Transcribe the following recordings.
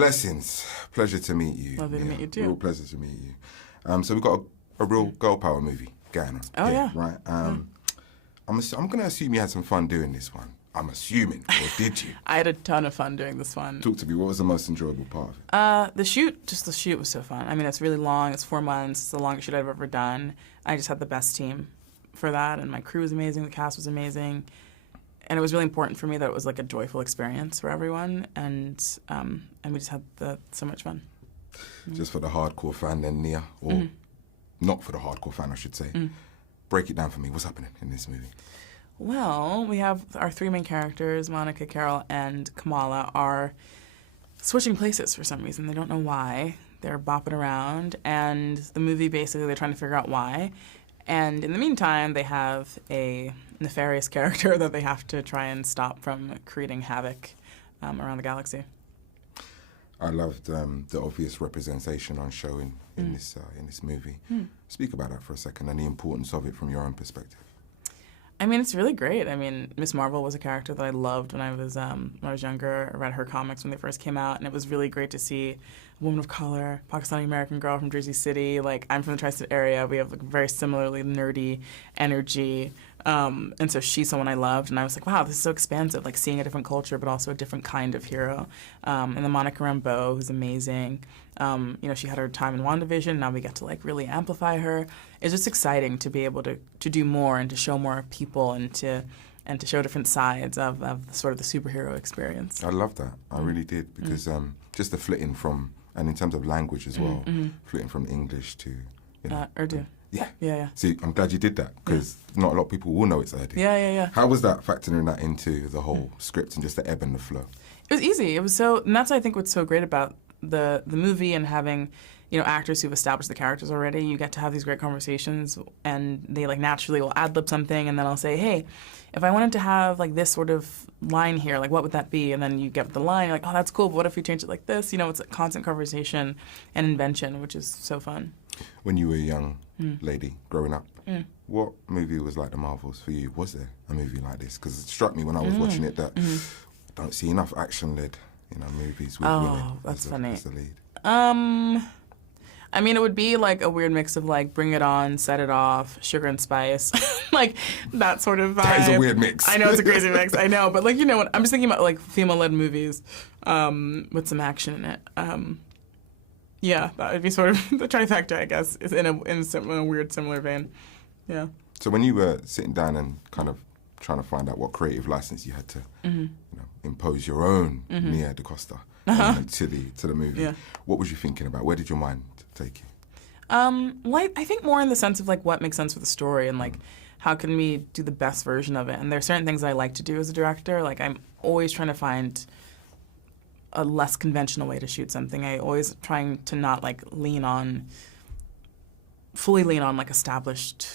Blessings. Pleasure to meet you. Lovely to meet you too. Real pleasure to meet you. So we've got a real girl power movie going on. Oh, yeah. Right? I'm going to assume you had some fun doing this one. I'm assuming. Or did you? I had a ton of fun doing this one. Talk to me. What was the most enjoyable part of it? The shoot was so fun. I mean, it's really long. It's 4 months. It's the longest shoot I've ever done. I just had the best team for that, and my crew was amazing. The cast was amazing. And it was really important for me that it was like a joyful experience for everyone, and we just had so much fun. Just for the hardcore fan then, Nia, or not for the hardcore fan, I should say. Break it down for me. What's happening in this movie? Well, we have our 3 main characters, Monica, Carol, and Kamala, are switching places for some reason. They don't know why. They're bopping around, and the movie basically they're trying to figure out why. And in the meantime, they have a nefarious character that they have to try and stop from creating havoc around the galaxy. I loved the obvious representation on show in this movie. Speak about that for a second and the importance of it from your own perspective. I mean, it's really great. I mean, Miss Marvel was a character that I loved when I was younger. I read her comics when they first came out, and it was really great to see a woman of color, Pakistani-American girl from Jersey City. Like, I'm from the tri-state area. We have like very similarly nerdy energy. And so she's someone I loved, and I was like, wow, this is so expansive, like seeing a different culture, but also a different kind of hero. And then Monica Rambeau, who's amazing. She had her time in WandaVision. Now we get to like really amplify her. It's just exciting to be able to do more and to show more people and to show different sides of sort of the superhero experience. I love that. I really did, because just the flitting from, and in terms of language as well, flitting from English to, Urdu. Yeah. See, I'm glad you did that, because not a lot of people will know it's Urdu. Yeah. How was that, factoring that into the whole script and just the ebb and the flow? It was easy. It was and that's I think what's so great about the movie and having, actors who've established the characters already. You get to have these great conversations, and they like naturally will ad-lib something, and then I'll say, hey, if I wanted to have like this sort of line here, like what would that be? And then you get the line, you're like, oh, that's cool, but what if we change it like this? It's a constant conversation and invention, which is so fun. When you were a young lady growing up, what movie was like the Marvels for you? Was there a movie like this? Because it struck me when I was watching it that I don't see enough action-led, movies with women that's as the lead. I mean, it would be like a weird mix of like Bring It On, Set It Off, Sugar and Spice, like that sort of vibe. That is a weird mix. I know it's a crazy mix. I know, but like what I'm just thinking about, like female-led movies with some action in it. Yeah, that would be sort of the trifecta, I guess, is in a weird similar vein. Yeah. So when you were sitting down and kind of trying to find out what creative license you had to, impose your own Nia DaCosta to the movie, what was you thinking about? Where did your mind take you? I think more in the sense of like what makes sense for the story and like how can we do the best version of it. And there are certain things I like to do as a director. Like I'm always trying to find a less conventional way to shoot something. I always trying to not like fully lean on like established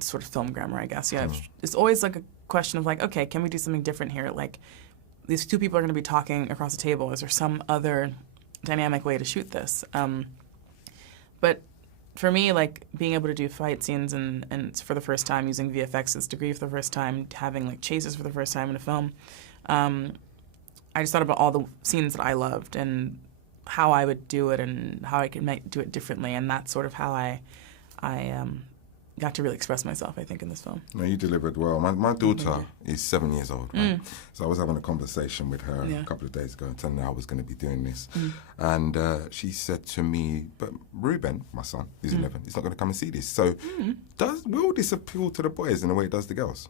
sort of film grammar, I guess. Yeah, it's always like a question of like, okay, can we do something different here? Like these 2 people are going to be talking across the table. Is there some other dynamic way to shoot this? But for me, like being able to do fight scenes and for the first time using VFX's degree for the first time, having like chases for the first time in a film, I just thought about all the scenes that I loved and how I would do it and how I could do it differently, and that's sort of how I got to really express myself, I think, in this film. No, you delivered well. My daughter is 7 years old, right? So I was having a conversation with her a couple of days ago and telling her I was going to be doing this. And she said to me, but Ruben, my son, who's 11, he's not going to come and see this. So will this appeal to the boys in the way it does the girls?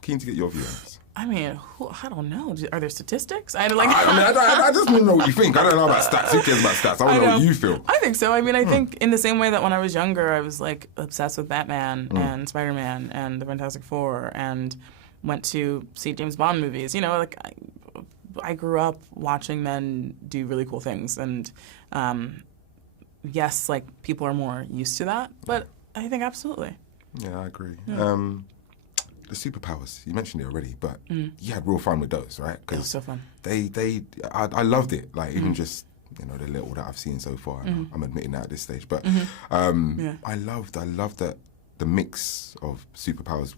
Keen to get your views. I mean, I don't know. Are there statistics? I just want to know what you think. I don't know about stats. Who cares about stats? I want to know what you feel. I think so. I mean, I think in the same way that when I was younger, I was like obsessed with Batman and Spider-Man and the Fantastic Four and went to see James Bond movies. Like I grew up watching men do really cool things. And yes, like people are more used to that. But I think absolutely. Yeah, I agree. Yeah. The superpowers, you mentioned it already, but you had real fun with those, right? It was so fun. I loved it. Like even just the little that I've seen so far. I'm admitting that at this stage, but I loved that the mix of superpowers.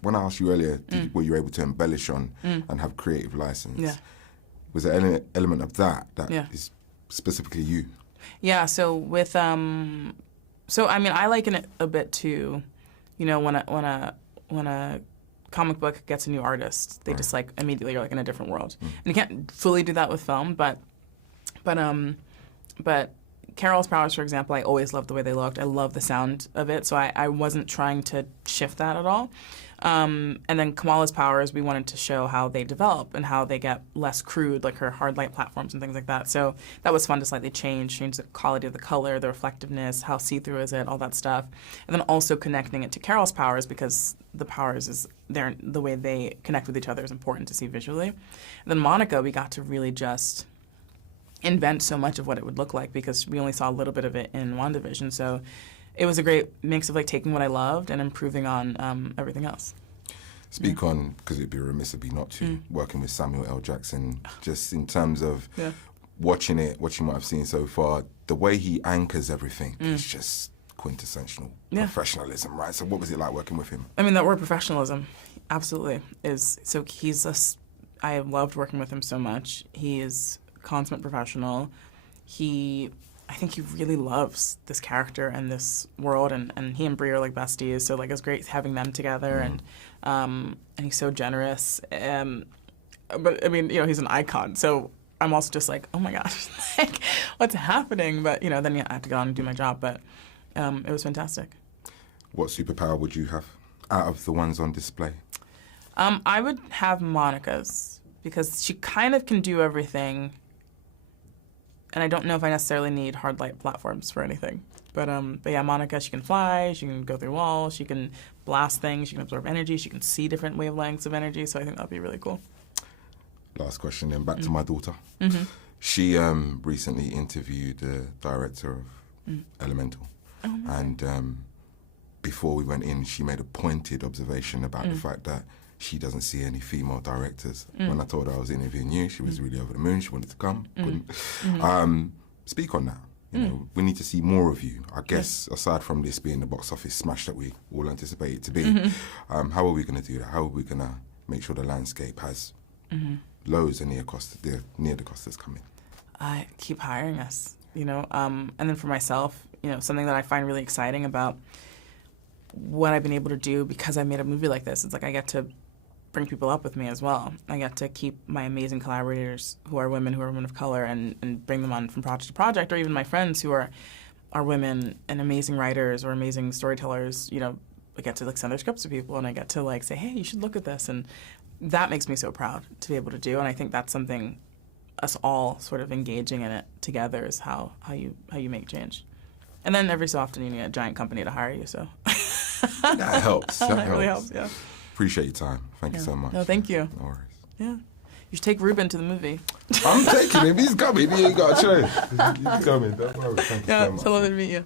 When I asked you earlier, were you able to embellish on and have creative license? Yeah. Was there an element of that is specifically you? Yeah, so with so I mean I liken it a bit to, you know, when a comic book gets a new artist, they just like immediately are like in a different world. And you can't fully do that with film, but Carol's powers, for example, I always loved the way they looked. I love the sound of it, so I wasn't trying to shift that at all. And then Kamala's powers, we wanted to show how they develop and how they get less crude, like her hard light platforms and things like that. So that was fun to slightly change the quality of the color, the reflectiveness, how see-through is it, all that stuff. And then also connecting it to Carol's powers, because the powers is the way they connect with each other is important to see visually. And then Monica, we got to really just invent so much of what it would look like, because we only saw a little bit of it in WandaVision. So it was a great mix of like taking what I loved and improving on everything else. Speak on, because it'd be remiss of me not to, working with Samuel L. Jackson, just in terms of watching what I've seen so far, the way he anchors everything is just quintessential professionalism, right? So what was it like working with him? I mean, that word professionalism absolutely is. So I loved working with him so much. He is consummate professional. I think he really loves this character and this world, and he and Brie are like besties, so like it was great having them together, and he's so generous. But I mean, you know, he's an icon, so I'm also just like, oh my gosh, like what's happening? But you know, then I have to go on and do my job. But it was fantastic. What superpower would you have out of the ones on display? I would have Monica's, because she kind of can do everything. And I don't know if I necessarily need hard light platforms for anything. But yeah, Monica, she can fly, she can go through walls, she can blast things, she can absorb energy, she can see different wavelengths of energy, so I think that'd be really cool. Last question then, back to my daughter. She recently interviewed the director of Elemental. And before we went in, she made a pointed observation about the fact that she doesn't see any female directors. When I told her I was interviewing you, she was really over the moon. She wanted to come, couldn't. Speak on that. You know, we need to see more of you. I guess aside from this being the box office smash that we all anticipate it to be, how are we going to do that? How are we going to make sure the landscape has loads of Nia DaCostas coming? Keep hiring us, you know. And then for myself, you know, something that I find really exciting about what I've been able to do because I made a movie like this, it's like I get to bring people up with me as well. I get to keep my amazing collaborators who are women of color and bring them on from project to project, or even my friends who are women and amazing writers or amazing storytellers. You know, I get to like send their scripts to people and I get to like say, hey, you should look at this, and that makes me so proud to be able to do. And I think that's something us all sort of engaging in it together is how you make change. And then every so often you need a giant company to hire you, so. That helps. That really helps, yeah. Appreciate your time. Thank you so much. No, thank you. No worries. Yeah. You should take Ruben to the movie. I'm taking him. He's coming. He ain't got a choice. He's coming. Don't worry. Thank you so much. It's a lovely to meet you.